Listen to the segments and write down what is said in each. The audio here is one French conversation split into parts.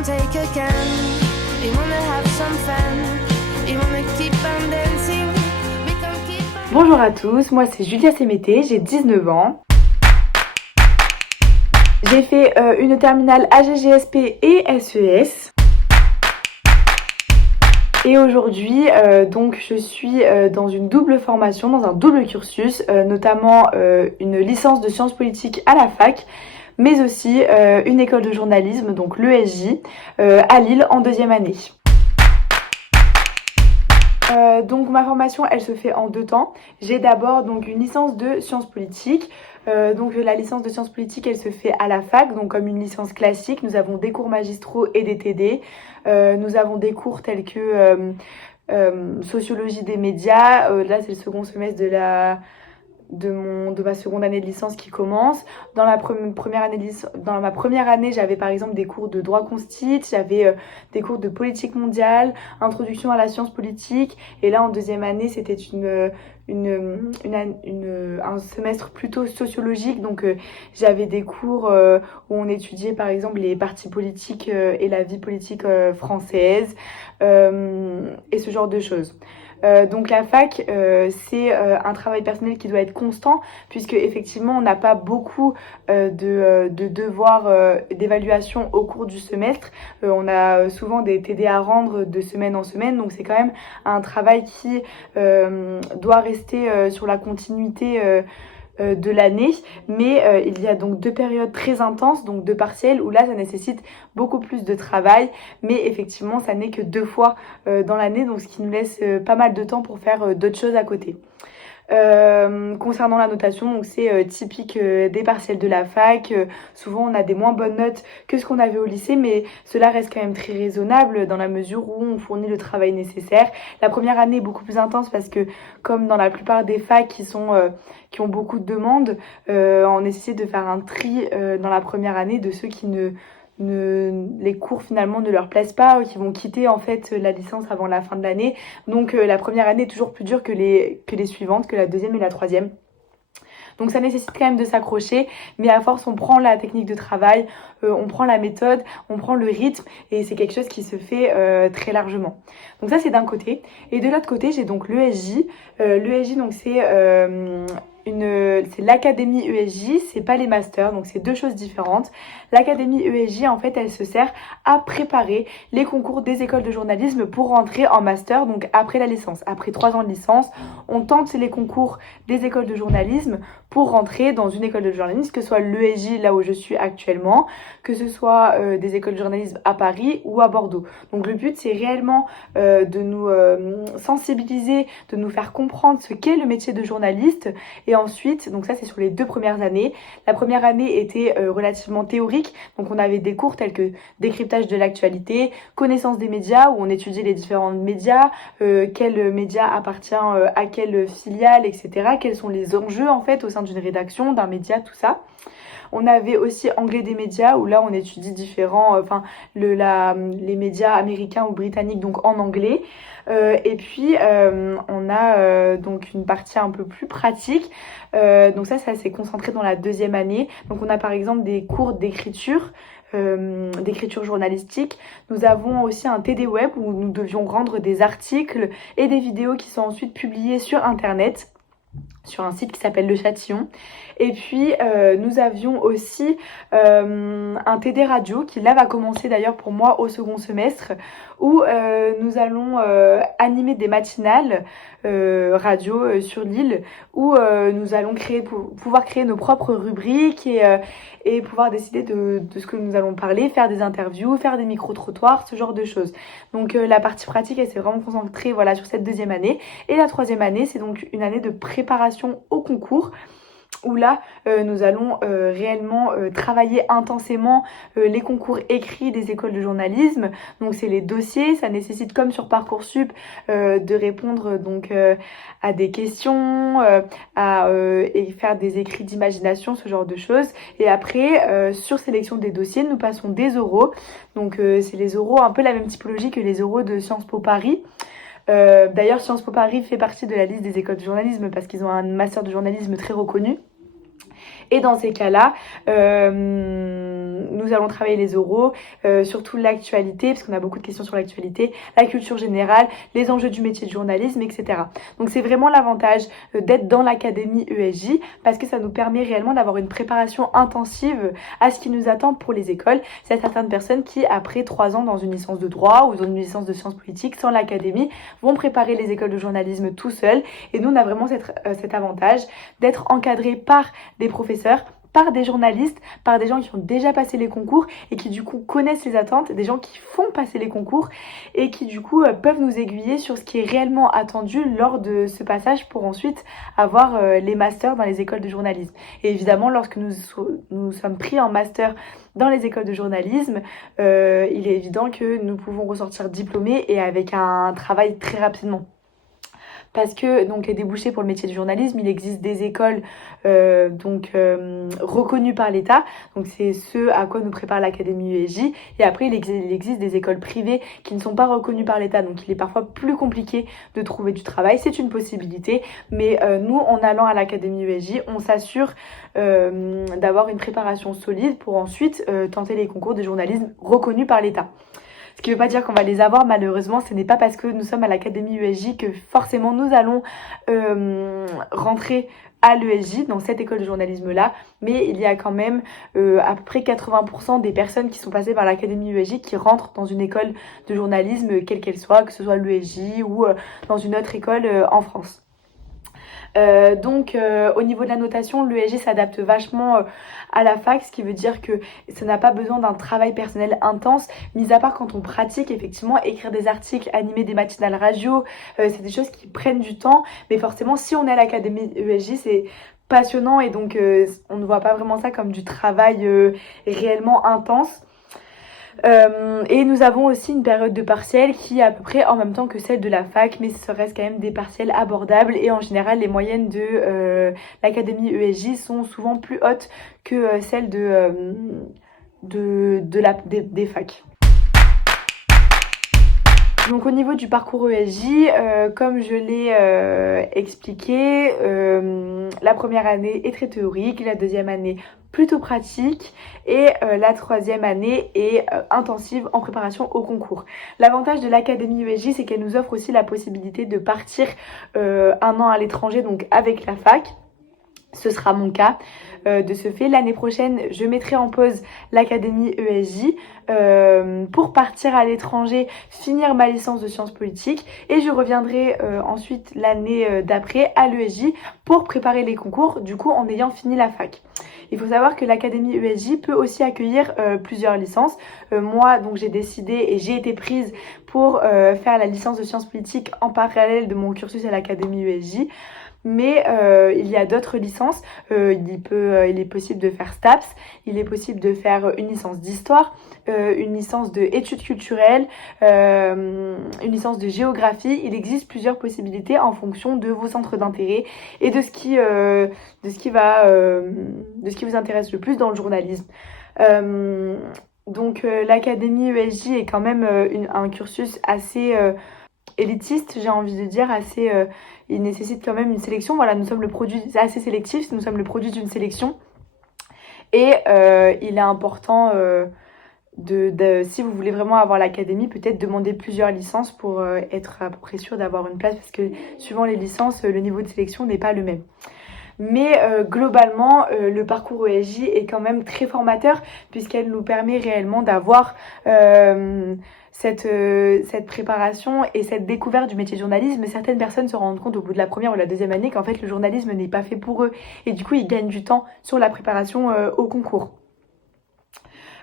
don't take again. You wanna have some fun. You wanna keep on dancing. We can keep on... Bonjour à tous, moi c'est Julia Sémété, j'ai 19 ans. J'ai fait une terminale AGGSP et SES. Et aujourd'hui, donc je suis dans une double formation, dans un double cursus, notamment une licence de sciences politiques à la fac, mais aussi une école de journalisme, donc l'ESJ, à Lille en deuxième année. Donc ma formation elle se fait en 2 temps. J'ai d'abord donc une licence de sciences politiques. Donc la licence de sciences politiques elle se fait à la fac, donc comme une licence classique. Nous avons des cours magistraux et des TD. Nous avons des cours tels que sociologie des médias. Là c'est le second semestre de ma seconde année de licence qui commence. Dans ma première année, j'avais par exemple des cours de droit constit, j'avais des cours de politique mondiale, introduction à la science politique. Et là, en deuxième année, c'était un semestre plutôt sociologique. Donc, j'avais des cours où on étudiait par exemple les partis politiques et la vie politique française et ce genre de choses. Donc la fac, c'est un travail personnel qui doit être constant, puisque effectivement on n'a pas beaucoup de devoirs d'évaluation au cours du semestre. On a souvent des TD à rendre de semaine en semaine, donc c'est quand même un travail qui doit rester sur la continuité de l'année, mais il y a donc 2 périodes très intenses, donc 2 partiels où là ça nécessite beaucoup plus de travail, mais effectivement ça n'est que 2 fois dans l'année, donc ce qui nous laisse pas mal de temps pour faire d'autres choses à côté. Concernant la notation, donc c'est typique des partiels de la fac. Souvent on a des moins bonnes notes que ce qu'on avait au lycée, mais cela reste quand même très raisonnable dans la mesure où on fournit le travail nécessaire. La première année est beaucoup plus intense parce que comme dans la plupart des facs qui ont beaucoup de demandes, on essaie de faire un tri dans la première année de ceux qui les cours finalement ne leur plaisent pas, ou qui vont quitter en fait la licence avant la fin de l'année. Donc la première année est toujours plus dure que les suivantes, que la deuxième et la troisième. Donc ça nécessite quand même de s'accrocher, mais à force on prend la technique de travail, on prend la méthode, on prend le rythme, et c'est quelque chose qui se fait très largement. Donc ça c'est d'un côté, et de l'autre côté j'ai donc l'ESJ. L'ESJ donc c'est l'académie ESJ, c'est pas les masters, donc c'est 2 choses différentes. L'académie ESJ en fait elle se sert à préparer les concours des écoles de journalisme pour rentrer en master, donc après la licence. Après 3 ans de licence, on tente les concours des écoles de journalisme pour rentrer dans une école de journalisme, que ce soit l'ESJ là où je suis actuellement, que ce soit des écoles de journalisme à Paris ou à Bordeaux. Donc le but c'est réellement de nous sensibiliser, de nous faire comprendre ce qu'est le métier de journaliste. Et ensuite, donc ça c'est sur les 2 premières années. La première année était relativement théorique, donc on avait des cours tels que décryptage de l'actualité, connaissance des médias, où on étudiait les différents médias, quel média appartient à quelle filiale, etc. Quels sont les enjeux en fait au sein d'une rédaction, d'un média, tout ça. On avait aussi anglais des médias, où là on étudie les médias américains ou britanniques, donc en anglais. Et puis on a donc une partie un peu plus pratique. Donc ça s'est concentré dans la 2e année. Donc on a par exemple des cours d'écriture journalistique. Nous avons aussi un TD web où nous devions rendre des articles et des vidéos qui sont ensuite publiées sur internet, sur un site qui s'appelle Le Châtillon. Et puis nous avions aussi un TD radio qui là va commencer d'ailleurs pour moi au second semestre, où nous allons animer des matinales radio sur Lille, où nous allons pouvoir créer nos propres rubriques et pouvoir décider de ce que nous allons parler, faire des interviews, faire des micro-trottoirs, ce genre de choses. Donc la partie pratique elle s'est vraiment concentrée sur cette 2e année. Et la 3e année c'est donc une année de préparation au concours, où là nous allons réellement travailler intensément les concours écrits des écoles de journalisme. Donc c'est les dossiers, ça nécessite comme sur Parcoursup de répondre donc à des questions, et faire des écrits d'imagination, ce genre de choses. Et après sur sélection des dossiers, nous passons des oraux. Donc c'est les oraux, un peu la même typologie que les oraux de Sciences Po Paris. D'ailleurs Sciences Po Paris fait partie de la liste des écoles de journalisme parce qu'ils ont un master de journalisme très reconnu. Et dans ces cas-là, nous allons travailler les oraux, surtout l'actualité, parce qu'on a beaucoup de questions sur l'actualité, la culture générale, les enjeux du métier de journalisme, etc. Donc c'est vraiment l'avantage d'être dans l'académie ESJ, parce que ça nous permet réellement d'avoir une préparation intensive à ce qui nous attend pour les écoles. C'est certaines personnes qui, après 3 ans dans une licence de droit ou dans une licence de sciences politiques, sans l'académie, vont préparer les écoles de journalisme tout seuls. Et nous, on a vraiment cet avantage d'être encadrés par des professeurs, par des journalistes, par des gens qui ont déjà passé les concours et qui du coup connaissent les attentes, des gens qui font passer les concours et qui du coup peuvent nous aiguiller sur ce qui est réellement attendu lors de ce passage pour ensuite avoir les masters dans les écoles de journalisme. Et évidemment, lorsque nous sommes pris en master dans les écoles de journalisme, il est évident que nous pouvons ressortir diplômés et avec un travail très rapidement. Parce que donc les débouchés pour le métier du journalisme, il existe des écoles reconnues par l'État, donc c'est ce à quoi nous prépare l'académie ESJ, et après il existe des écoles privées qui ne sont pas reconnues par l'État, donc il est parfois plus compliqué de trouver du travail. C'est une possibilité, mais nous en allant à l'académie ESJ, on s'assure d'avoir une préparation solide pour ensuite tenter les concours de journalisme reconnus par l'État. Ce qui ne veut pas dire qu'on va les avoir, malheureusement, ce n'est pas parce que nous sommes à l'académie ESJ que forcément nous allons rentrer à l'ESJ, dans cette école de journalisme-là, mais il y a quand même à peu près 80% des personnes qui sont passées par l'académie ESJ qui rentrent dans une école de journalisme, quelle qu'elle soit, que ce soit l'ESJ ou dans une autre école en France. Au niveau de la notation, l'ESJ s'adapte vachement à la fac, ce qui veut dire que ça n'a pas besoin d'un travail personnel intense, mis à part quand on pratique effectivement écrire des articles, animer des matinales radio, c'est des choses qui prennent du temps, mais forcément si on est à l'académie ESJ, c'est passionnant et donc on ne voit pas vraiment ça comme du travail réellement intense. Et nous avons aussi une période de partiels qui est à peu près en même temps que celle de la fac, mais ce reste quand même des partiels abordables et en général les moyennes de l'académie ESJ sont souvent plus hautes que celles des facs. Donc au niveau du parcours ESJ, comme je l'ai expliqué, la première année est très théorique, la deuxième année plutôt pratique et la troisième année est intensive en préparation au concours. L'avantage de l'académie ESJ, c'est qu'elle nous offre aussi la possibilité de partir 1 an à l'étranger, donc avec la fac. Ce sera mon cas. De ce fait, l'année prochaine, je mettrai en pause l'académie ESJ pour partir à l'étranger, finir ma licence de sciences politiques et je reviendrai ensuite l'année d'après à l'ESJ pour préparer les concours, du coup en ayant fini la fac. Il faut savoir que l'académie ESJ peut aussi accueillir plusieurs licences. Moi, donc j'ai décidé et j'ai été prise pour faire la licence de sciences politiques en parallèle de mon cursus à l'académie ESJ. Mais il y a d'autres licences, il est possible de faire STAPS, il est possible de faire une licence d'histoire, une licence d'études culturelles, une licence de géographie. Il existe plusieurs possibilités en fonction de vos centres d'intérêt et de ce qui vous intéresse le plus dans le journalisme. L'académie ESJ est quand même un cursus assez élitiste, j'ai envie de dire, assez il nécessite quand même une sélection. Voilà, nous sommes le produit, c'est assez sélectif, nous sommes le produit d'une sélection et il est important si vous voulez vraiment avoir l'académie, peut-être demander plusieurs licences pour être à peu près sûr d'avoir une place, parce que suivant les licences, le niveau de sélection n'est pas le même. Mais globalement, le parcours ESJ est quand même très formateur puisqu'elle nous permet réellement d'avoir cette préparation et cette découverte du métier de journalisme. Certaines personnes se rendent compte au bout de la première ou la deuxième année qu'en fait le journalisme n'est pas fait pour eux et du coup ils gagnent du temps sur la préparation au concours.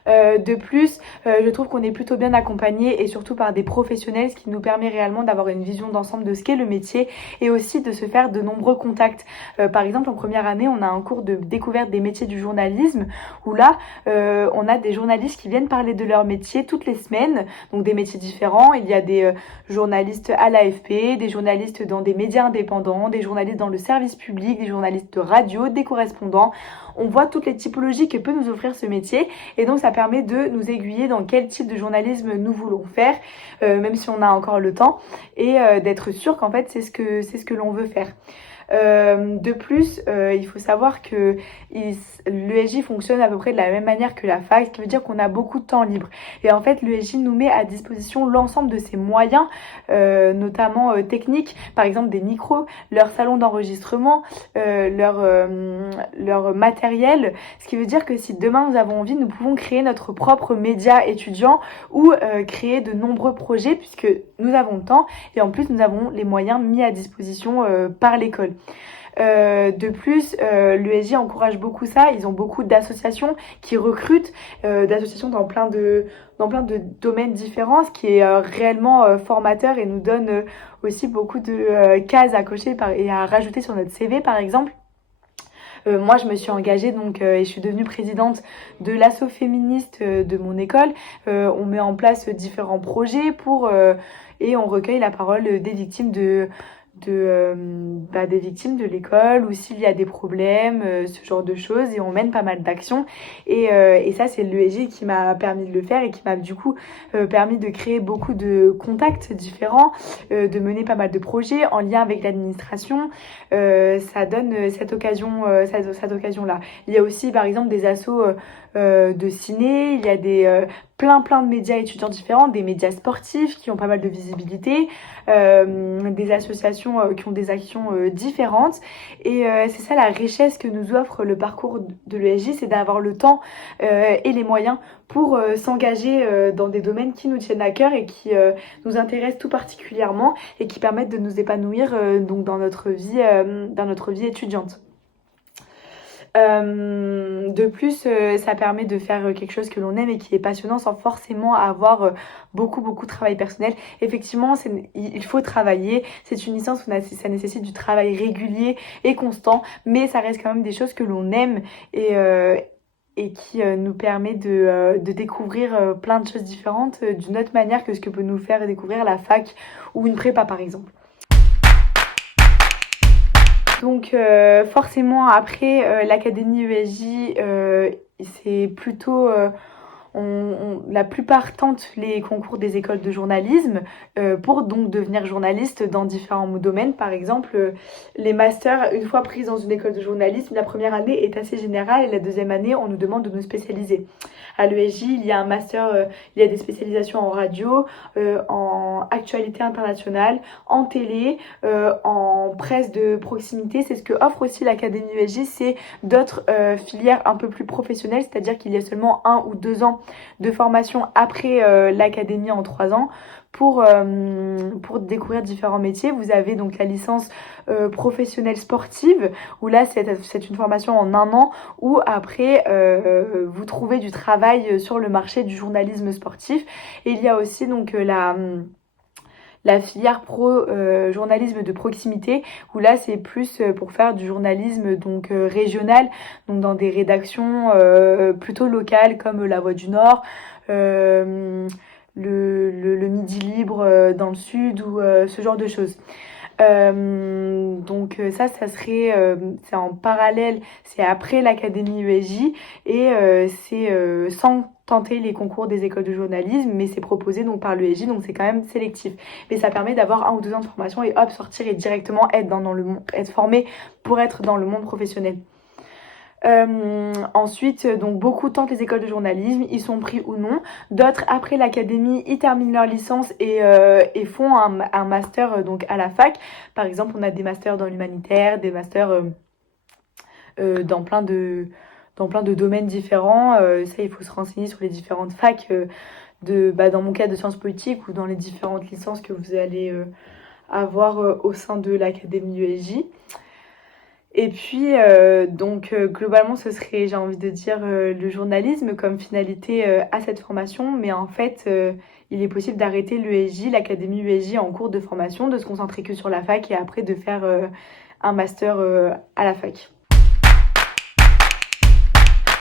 De plus, je trouve qu'on est plutôt bien accompagné et surtout par des professionnels, ce qui nous permet réellement d'avoir une vision d'ensemble de ce qu'est le métier et aussi de se faire de nombreux contacts. Par exemple, en première année, on a un cours de découverte des métiers du journalisme où là, on a des journalistes qui viennent parler de leur métier toutes les semaines, donc des métiers différents. Il y a des journalistes à l'AFP, des journalistes dans des médias indépendants, des journalistes dans le service public, des journalistes de radio, des correspondants. On voit toutes les typologies que peut nous offrir ce métier et donc ça permet de nous aiguiller dans quel type de journalisme nous voulons faire, même si on a encore le temps, et d'être sûr qu'en fait c'est ce que l'on veut faire. De plus, il faut savoir que l'ESJ fonctionne à peu près de la même manière que la fac, ce qui veut dire qu'on a beaucoup de temps libre. Et en fait, l'ESJ nous met à disposition l'ensemble de ces moyens, notamment techniques, par exemple des micros, leur salon d'enregistrement, leur matériel, ce qui veut dire que si demain nous avons envie, nous pouvons créer notre propre média étudiant ou créer de nombreux projets puisque nous avons le temps et en plus nous avons les moyens mis à disposition par l'école. De plus, l'ESJ encourage beaucoup ça. Ils ont beaucoup d'associations qui recrutent, d'associations dans plein de domaines différents, ce qui est réellement formateur et nous donne aussi beaucoup de cases à cocher et à rajouter sur notre CV par exemple. Moi, je me suis engagée et je suis devenue présidente de l'asso féministe de mon école. On met en place différents projets et on recueille la parole des victimes des victimes de l'école ou s'il y a des problèmes, ce genre de choses, et on mène pas mal d'actions et ça c'est l'ESJ qui m'a permis de le faire et qui m'a du coup permis de créer beaucoup de contacts différents, de mener pas mal de projets en lien avec l'administration. Ça donne cette occasion là. Il y a aussi par exemple des assos de ciné, il y a plein de médias étudiants différents, des médias sportifs qui ont pas mal de visibilité, des associations qui ont des actions différentes et c'est ça la richesse que nous offre le parcours de l'ESJ, c'est d'avoir le temps et les moyens pour s'engager dans des domaines qui nous tiennent à cœur et qui nous intéressent tout particulièrement et qui permettent de nous épanouir donc dans notre vie étudiante. De plus, ça permet de faire quelque chose que l'on aime et qui est passionnant sans forcément avoir beaucoup de travail personnel. Effectivement, il faut travailler. C'est une licence où ça nécessite du travail régulier et constant, mais ça reste quand même des choses que l'on aime et qui nous permet de découvrir plein de choses différentes d'une autre manière que ce que peut nous faire découvrir la fac ou une prépa par exemple. Donc forcément après l'académie ESJ c'est plutôt la plupart tentent les concours des écoles de journalisme pour donc devenir journaliste dans différents domaines. Par exemple, les masters, une fois pris dans une école de journalisme, la première année est assez générale et la deuxième année, on nous demande de nous spécialiser. À l'ESJ, il y a un master, il y a des spécialisations en radio, en actualité internationale, en télé, en presse de proximité. C'est ce que offre aussi l'académie ESJ, c'est d'autres filières un peu plus professionnelles, c'est-à-dire qu'il y a seulement 1 ou 2 ans de formation après l'académie en 3 ans pour découvrir différents métiers. Vous avez donc la licence professionnelle sportive où là c'est une formation en 1 an où après vous trouvez du travail sur le marché du journalisme sportif. Et il y a aussi donc la filière journalisme de proximité où là c'est plus pour faire du journalisme donc régional, donc dans des rédactions plutôt locales comme La Voix du Nord, le Midi Libre dans le sud ou ce genre de choses. Donc ça serait c'est en parallèle, c'est après l'académie ESJ et c'est sans tenter les concours des écoles de journalisme, mais c'est proposé donc par l'ESJ, donc c'est quand même sélectif. Mais ça permet d'avoir 1 ou 2 ans de formation et hop, sortir et directement être formé pour être dans le monde professionnel. Ensuite, donc beaucoup tentent les écoles de journalisme, ils sont pris ou non. D'autres, après l'académie, ils terminent leur licence et font un master donc à la fac. Par exemple, on a des masters dans l'humanitaire, des masters dans plein de domaines différents. Ça, il faut se renseigner sur les différentes facs dans mon cas de sciences politiques ou dans les différentes licences que vous allez avoir au sein de l'académie ESJ. Et puis, globalement, ce serait, j'ai envie de dire, le journalisme comme finalité à cette formation. Mais en fait, il est possible d'arrêter l'ESJ, l'académie ESJ en cours de formation, de se concentrer que sur la fac et après de faire un master à la fac.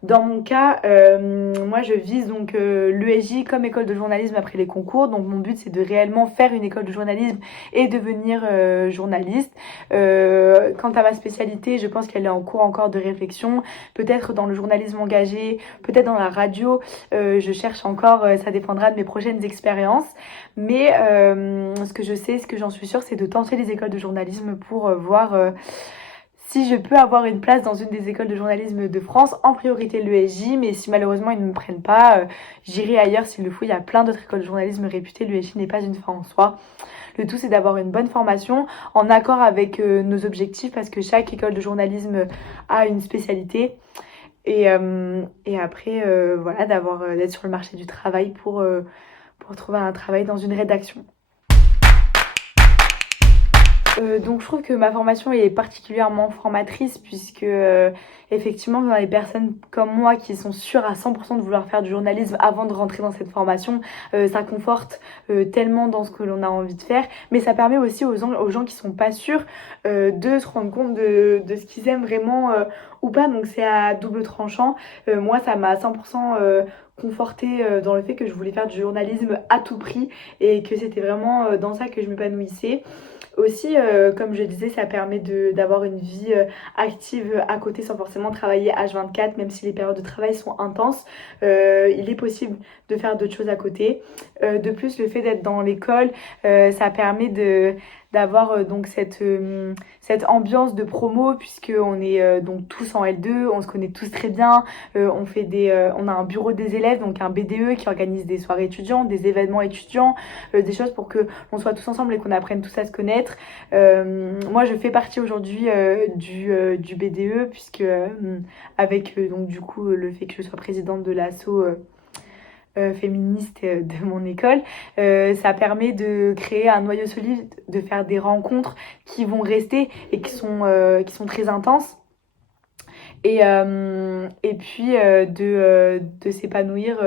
Dans mon cas, moi je vise donc l'ESJ comme école de journalisme après les concours. Donc mon but c'est de réellement faire une école de journalisme et devenir journaliste. Quant à ma spécialité, je pense qu'elle est en cours encore de réflexion. Peut-être dans le journalisme engagé, peut-être dans la radio. Je cherche encore, ça dépendra de mes prochaines expériences. Mais ce que je sais, ce que j'en suis sûre, c'est de tenter les écoles de journalisme pour voir si je peux avoir une place dans une des écoles de journalisme de France, en priorité l'ESJ, mais si malheureusement ils ne me prennent pas, j'irai ailleurs s'il le faut. Il y a plein d'autres écoles de journalisme réputées, l'ESJ n'est pas une fin en soi. Le tout c'est d'avoir une bonne formation en accord avec nos objectifs parce que chaque école de journalisme a une spécialité. Et après, voilà, d'être sur le marché du travail pour trouver un travail dans une rédaction. Donc je trouve que ma formation est particulièrement formatrice puisque effectivement dans les personnes comme moi qui sont sûres à 100% de vouloir faire du journalisme avant de rentrer dans cette formation, ça conforte tellement dans ce que l'on a envie de faire, mais ça permet aussi aux gens qui sont pas sûrs de se rendre compte de ce qu'ils aiment vraiment ou pas, donc c'est à double tranchant. Moi ça m'a 100% conforté dans le fait que je voulais faire du journalisme à tout prix et que c'était vraiment dans ça que je m'épanouissais. Aussi, comme je disais, ça permet d'avoir une vie active à côté sans forcément travailler H24, même si les périodes de travail sont intenses. Il est possible de faire d'autres choses à côté. De plus, le fait d'être dans l'école, ça permet d'avoir donc cette ambiance de promo puisqu'on est donc tous en L2, on se connaît tous très bien, on a un bureau des élèves, donc un BDE qui organise des soirées étudiantes, des événements étudiants, des choses pour que l'on soit tous ensemble et qu'on apprenne tous à se connaître. Moi je fais partie aujourd'hui du BDE puisque avec donc du coup le fait que je sois présidente de l'asso féministe de mon école, ça permet de créer un noyau solide, de faire des rencontres qui vont rester et qui sont très intenses et puis de s'épanouir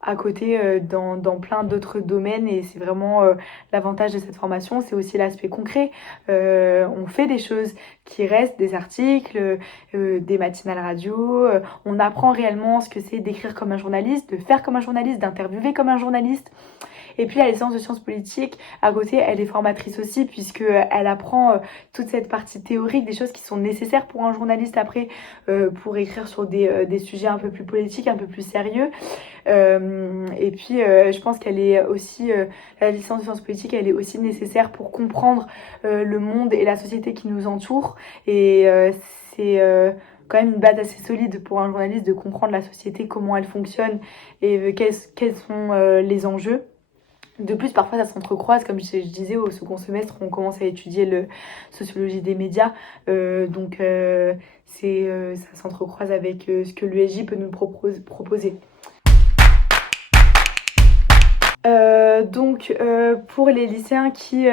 à côté dans plein d'autres domaines et c'est vraiment l'avantage de cette formation, c'est aussi l'aspect concret. On fait des choses qui restent, des articles, des matinales radio, on apprend réellement ce que c'est d'écrire comme un journaliste, de faire comme un journaliste, d'interviewer comme un journaliste. Et puis la licence de sciences politiques, à côté, elle est formatrice aussi puisqu'elle apprend toute cette partie théorique, des choses qui sont nécessaires pour un journaliste après pour écrire sur des sujets un peu plus politiques, un peu plus sérieux. Et puis je pense qu'elle est aussi, la licence de sciences politiques, elle est aussi nécessaire pour comprendre le monde et la société qui nous entoure. Et c'est quand même une base assez solide pour un journaliste de comprendre la société, comment elle fonctionne et quels sont les enjeux. De plus, parfois, ça s'entrecroise. Comme je disais, au second semestre, on commence à étudier la sociologie des médias. Donc, ça s'entrecroise avec ce que l'USJ peut nous proposer. Donc, pour les lycéens qui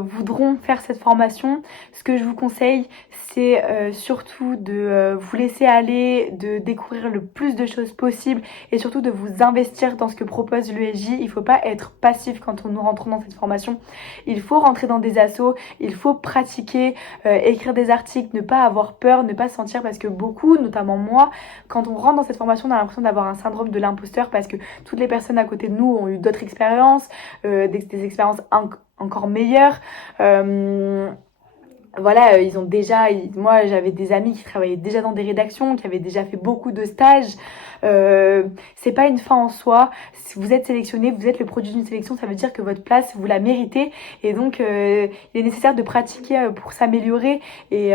voudront faire cette formation, ce que je vous conseille, c'est surtout de vous laisser aller, de découvrir le plus de choses possible et surtout de vous investir dans ce que propose l'USJ. Il ne faut pas être passif quand nous rentrons dans cette formation. Il faut rentrer dans des assos, il faut pratiquer, écrire des articles, ne pas avoir peur, ne pas se sentir parce que beaucoup, notamment moi, quand on rentre dans cette formation, on a l'impression d'avoir un syndrome de l'imposteur parce que toutes les personnes à côté de nous ont eu d'autres expériences, des expériences encore meilleures. Voilà, moi j'avais des amis qui travaillaient déjà dans des rédactions, qui avaient déjà fait beaucoup de stages. C'est pas une fin en soi. Si vous êtes sélectionné, vous êtes le produit d'une sélection, ça veut dire que votre place, vous la méritez. Et donc, il est nécessaire de pratiquer pour s'améliorer et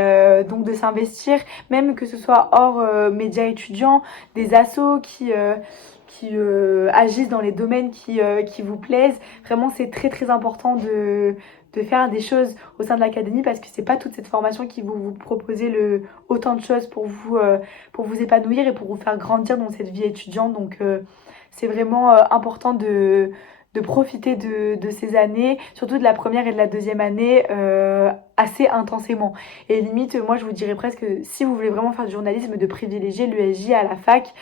donc de s'investir, même que ce soit hors médias étudiants, des assos qui agissent dans les domaines qui vous plaisent. Vraiment, c'est très très important de faire des choses au sein de l'académie parce que c'est pas toute cette formation qui vous proposer autant de choses pour vous épanouir et pour vous faire grandir dans cette vie étudiante. Donc c'est vraiment important de profiter de ces années, surtout de la première et de la deuxième année assez intensément. Et limite, moi je vous dirais presque, si vous voulez vraiment faire du journalisme, de privilégier l'USJ à la fac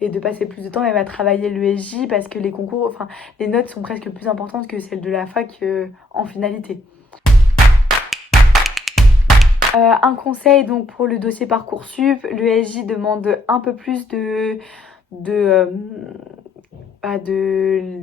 et de passer plus de temps même à travailler l'USJ parce que les notes sont presque plus importantes que celles de la fac en finalité. Un conseil donc pour le dossier Parcoursup, l'ESJ demande un peu plus de,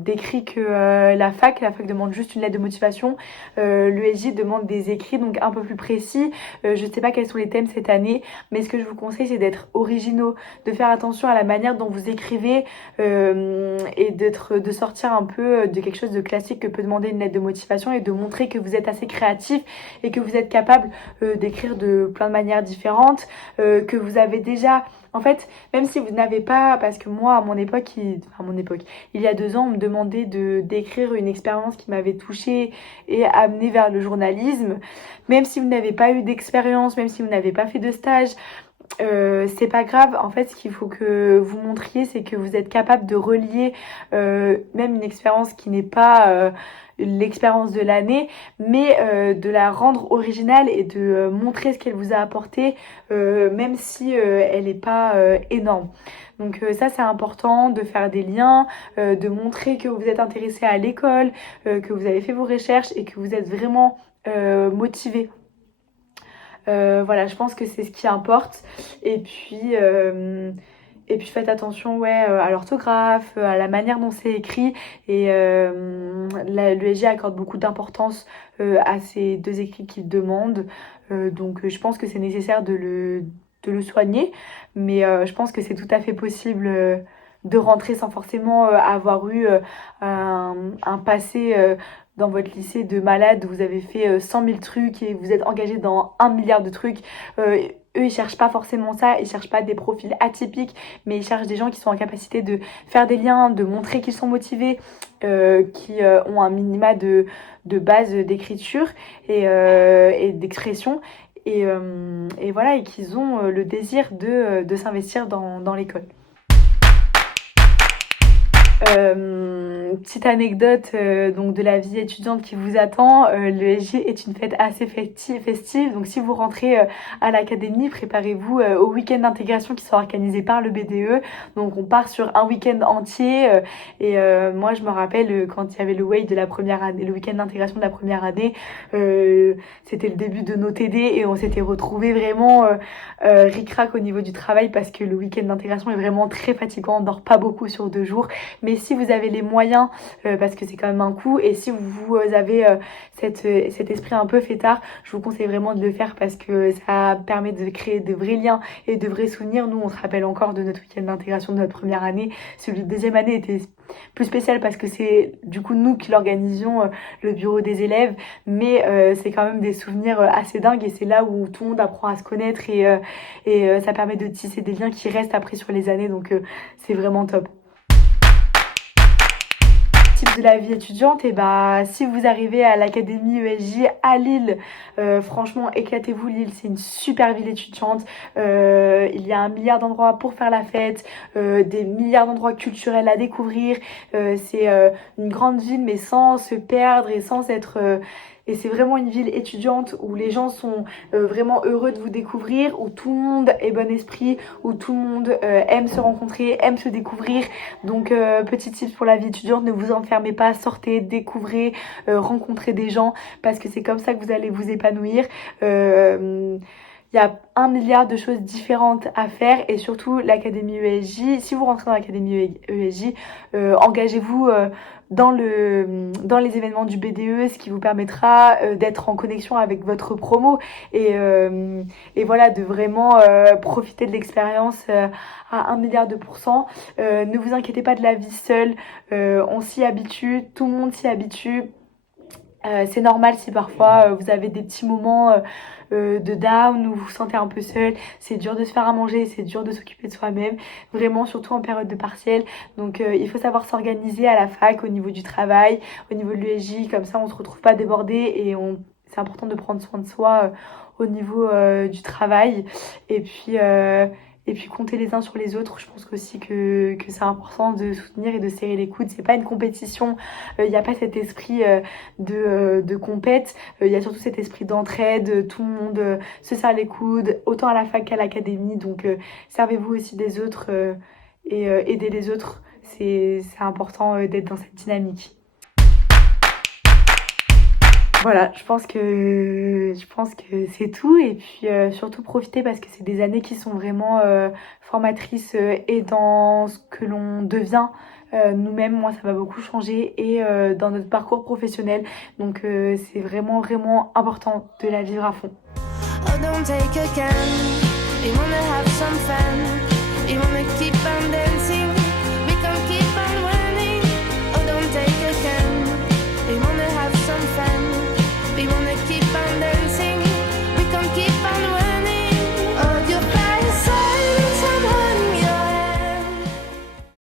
d'écrits que la fac demande juste une lettre de motivation. L'ESJ demande des écrits donc un peu plus précis. Je sais pas quels sont les thèmes cette année, mais ce que je vous conseille c'est d'être originaux, de faire attention à la manière dont vous écrivez et de sortir un peu de quelque chose de classique que peut demander une lettre de motivation et de montrer que vous êtes assez créatif et que vous êtes capable d'écrire de plein de manières différentes, que vous avez déjà... En fait, même si vous n'avez pas, parce que moi, à mon époque, il y a 2 ans, on me demandait d'écrire une expérience qui m'avait touchée et amenée vers le journalisme. Même si vous n'avez pas eu d'expérience, même si vous n'avez pas fait de stage, c'est pas grave. En fait, ce qu'il faut que vous montriez, c'est que vous êtes capable de relier même une expérience qui n'est pas l'expérience de l'année, mais de la rendre originale et de montrer ce qu'elle vous a apporté, même si elle n'est pas énorme. Donc ça c'est important de faire des liens, de montrer que vous êtes intéressé à l'école, que vous avez fait vos recherches et que vous êtes vraiment motivé. Voilà, je pense que c'est ce qui importe. Et puis, faites attention à l'orthographe, à la manière dont c'est écrit. Et l'ESJ accorde beaucoup d'importance à ces 2 écrits qu'il demande. Donc je pense que c'est nécessaire de le soigner. Mais je pense que c'est tout à fait possible de rentrer sans forcément avoir eu un passé dans votre lycée de malade où vous avez fait 100 000 trucs et vous êtes engagé dans 1 milliard de trucs. Eux, ils cherchent pas forcément ça, ils cherchent pas des profils atypiques, mais ils cherchent des gens qui sont en capacité de faire des liens, de montrer qu'ils sont motivés, qui ont un minima de base d'écriture et d'expression. Et voilà, et qu'ils ont le désir de s'investir dans l'école. Petite anecdote donc de la vie étudiante qui vous attend, l'ESJ est une fête assez festive, donc si vous rentrez à l'académie, préparez-vous au week-end d'intégration qui sera organisé par le BDE. Donc on part sur un week-end entier et moi je me rappelle quand il y avait le WAY de la première année, le week-end d'intégration de la première année, c'était le début de nos TD et on s'était retrouvés vraiment ric-rac au niveau du travail parce que le week-end d'intégration est vraiment très fatigant, on dort pas beaucoup sur 2 jours. Mais si vous avez les moyens, parce que c'est quand même un coût, et si vous avez cet esprit un peu fêtard, je vous conseille vraiment de le faire parce que ça permet de créer de vrais liens et de vrais souvenirs. Nous, on se rappelle encore de notre week-end d'intégration de notre première année. Celui de 2e année était plus spécial parce que c'est du coup nous qui l'organisions, le bureau des élèves, mais c'est quand même des souvenirs assez dingues et c'est là où tout le monde apprend à se connaître et ça permet de tisser des liens qui restent après sur les années, donc c'est vraiment top. De la vie étudiante, et si vous arrivez à l'académie ESJ à Lille, franchement éclatez-vous. Lille c'est une super ville étudiante, il y a 1 milliard d'endroits pour faire la fête, des milliards d'endroits culturels à découvrir, c'est une grande ville mais sans se perdre et sans être et c'est vraiment une ville étudiante où les gens sont vraiment heureux de vous découvrir, où tout le monde est bon esprit, où tout le monde aime se rencontrer, aime se découvrir. Donc petit tips pour la vie étudiante, ne vous enfermez pas, sortez, découvrez, rencontrez des gens parce que c'est comme ça que vous allez vous épanouir. Il y a 1 milliard de choses différentes à faire et surtout l'académie ESJ. Si vous rentrez dans l'académie ESJ, engagez-vous dans les événements du BDE, ce qui vous permettra d'être en connexion avec votre promo et voilà, de vraiment profiter de l'expérience à 1 milliard de %. Ne vous inquiétez pas de la vie seule, on s'y habitue, tout le monde s'y habitue. C'est normal si parfois vous avez des petits moments de down où vous vous sentez un peu seul, c'est dur de se faire à manger, c'est dur de s'occuper de soi-même, vraiment surtout en période de partiel. Donc il faut savoir s'organiser à la fac, au niveau du travail, au niveau de l'ESJ, comme ça on se retrouve pas débordé et c'est important de prendre soin de soi au niveau du travail. Et puis compter les uns sur les autres, je pense aussi que c'est important de soutenir et de serrer les coudes. C'est pas une compétition, il n'y a pas cet esprit de compète, il y a surtout cet esprit d'entraide, tout le monde se serre les coudes, autant à la fac qu'à l'académie. Donc servez-vous aussi des autres et aidez les autres, c'est important d'être dans cette dynamique. Voilà, je pense que c'est tout et puis surtout profiter parce que c'est des années qui sont vraiment formatrices et dans ce que l'on devient nous-mêmes. Moi, ça m'a beaucoup changé et dans notre parcours professionnel. Donc c'est vraiment vraiment important de la vivre à fond. Oh, don't take a can. We wanna have some fun. We wanna keep on dancing.